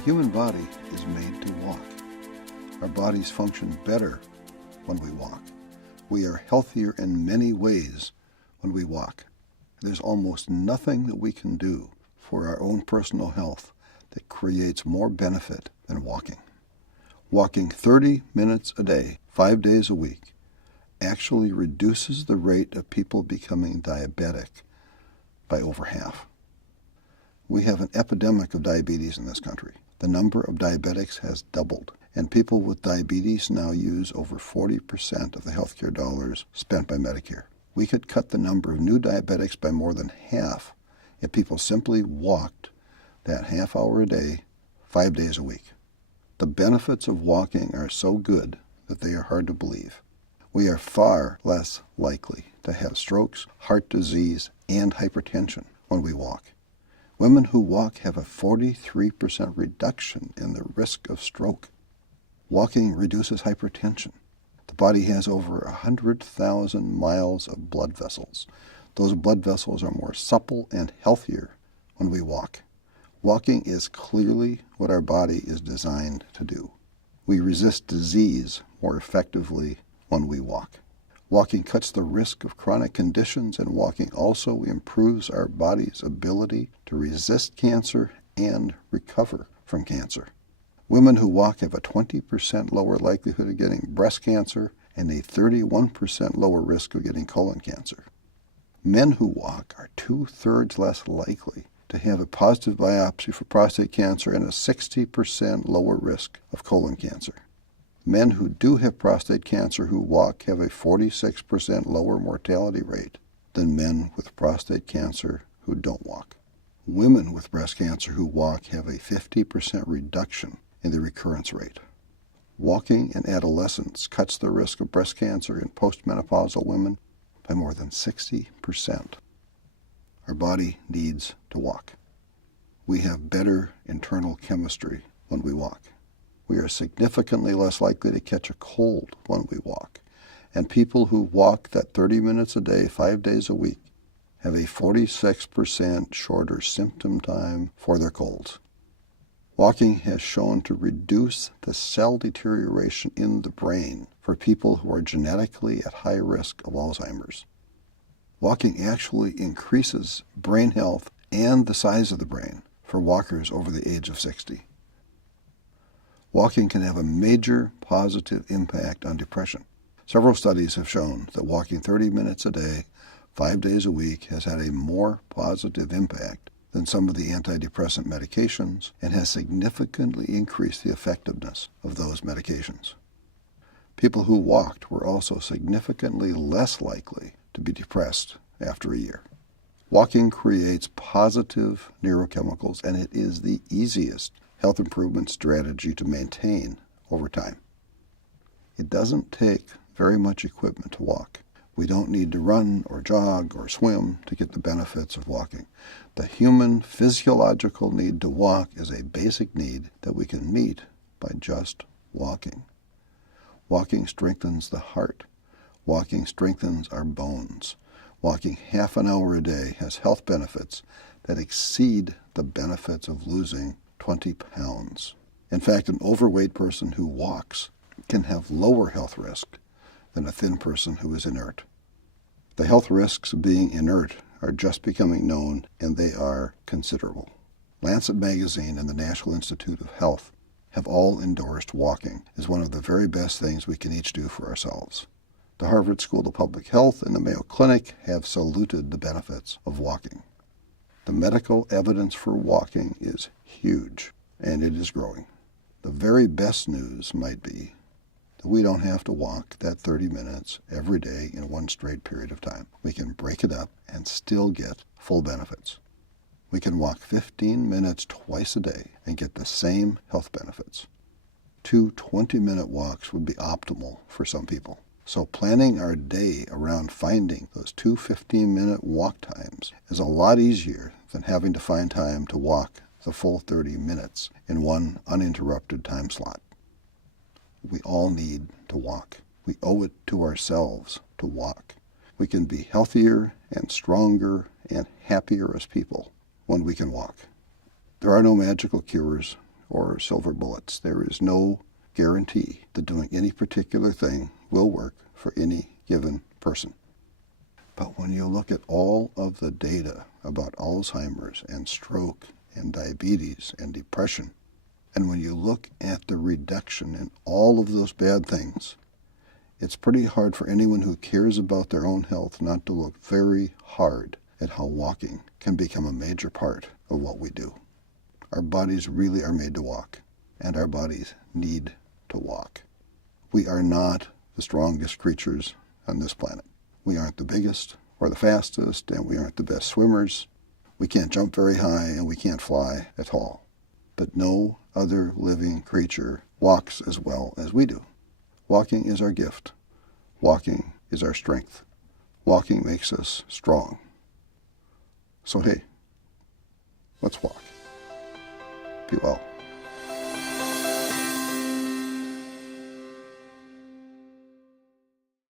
The human body is made to walk. Our bodies function better when we walk. We are healthier in many ways when we walk. There's almost nothing that we can do for our own personal health that creates more benefit than walking. Walking 30 minutes a day, 5 days a week, actually reduces the rate of people becoming diabetic by over half. We have an epidemic of diabetes in this country. The number of diabetics has doubled, and people with diabetes now use over 40% of the healthcare dollars spent by Medicare. We could cut the number of new diabetics by more than half if people simply walked that half hour a day, 5 days a week. The benefits of walking are so good that they are hard to believe. We are far less likely to have strokes, heart disease, and hypertension when we walk. Women who walk have a 43% reduction in the risk of stroke. Walking reduces hypertension. The body has over 100,000 miles of blood vessels. Those blood vessels are more supple and healthier when we walk. Walking is clearly what our body is designed to do. We resist disease more effectively when we walk. Walking cuts the risk of chronic conditions, and walking also improves our body's ability to resist cancer and recover from cancer. Women who walk have a 20% lower likelihood of getting breast cancer and a 31% lower risk of getting colon cancer. Men who walk are 2/3 less likely to have a positive biopsy for prostate cancer and a 60% lower risk of colon cancer. Men who do have prostate cancer who walk have a 46% lower mortality rate than men with prostate cancer who don't walk. Women with breast cancer who walk have a 50% reduction in the recurrence rate. Walking in adolescence cuts the risk of breast cancer in postmenopausal women by more than 60%. Our body needs to walk. We have better internal chemistry when we walk. We are significantly less likely to catch a cold when we walk. And people who walk that 30 minutes a day, 5 days a week, have a 46% shorter symptom time for their colds. Walking has shown to reduce the cell deterioration in the brain for people who are genetically at high risk of Alzheimer's. Walking actually increases brain health and the size of the brain for walkers over the age of 60. Walking can have a major positive impact on depression. Several studies have shown that walking 30 minutes a day, 5 days a week, has had a more positive impact than some of the antidepressant medications and has significantly increased the effectiveness of those medications. People who walked were also significantly less likely to be depressed after a year. Walking creates positive neurochemicals, and it is the easiest health improvement strategy to maintain over time. It doesn't take very much equipment to walk. We don't need to run or jog or swim to get the benefits of walking. The human physiological need to walk is a basic need that we can meet by just walking. Walking strengthens the heart. Walking strengthens our bones. Walking half an hour a day has health benefits that exceed the benefits of losing 20 pounds. In fact, an overweight person who walks can have lower health risk than a thin person who is inert. The health risks of being inert are just becoming known, and they are considerable. Lancet Magazine and the National Institute of Health have all endorsed walking as one of the very best things we can each do for ourselves. The Harvard School of Public Health and the Mayo Clinic have saluted the benefits of walking. The medical evidence for walking is huge, and it is growing. The very best news might be that we don't have to walk that 30 minutes every day in one straight period of time. We can break it up and still get full benefits. We can walk 15 minutes twice a day and get the same health benefits. 2 20-minute walks would be optimal for some people. So planning our day around finding those 2 15-minute walk times is a lot easier than having to find time to walk the full 30 minutes in one uninterrupted time slot. We all need to walk. We owe it to ourselves to walk. We can be healthier and stronger and happier as people when we can walk. There are no magical cures or silver bullets. There is no guarantee that doing any particular thing will work for any given person. But when you look at all of the data about Alzheimer's and stroke and diabetes and depression, and when you look at the reduction in all of those bad things, it's pretty hard for anyone who cares about their own health not to look very hard at how walking can become a major part of what we do. Our bodies really are made to walk, and our bodies need to walk. We are not the strongest creatures on this planet. We aren't the biggest or the fastest, and we aren't the best swimmers. We can't jump very high, and we can't fly at all. But no other living creature walks as well as we do. Walking is our gift. Walking is our strength. Walking makes us strong. So hey, let's walk. Be well.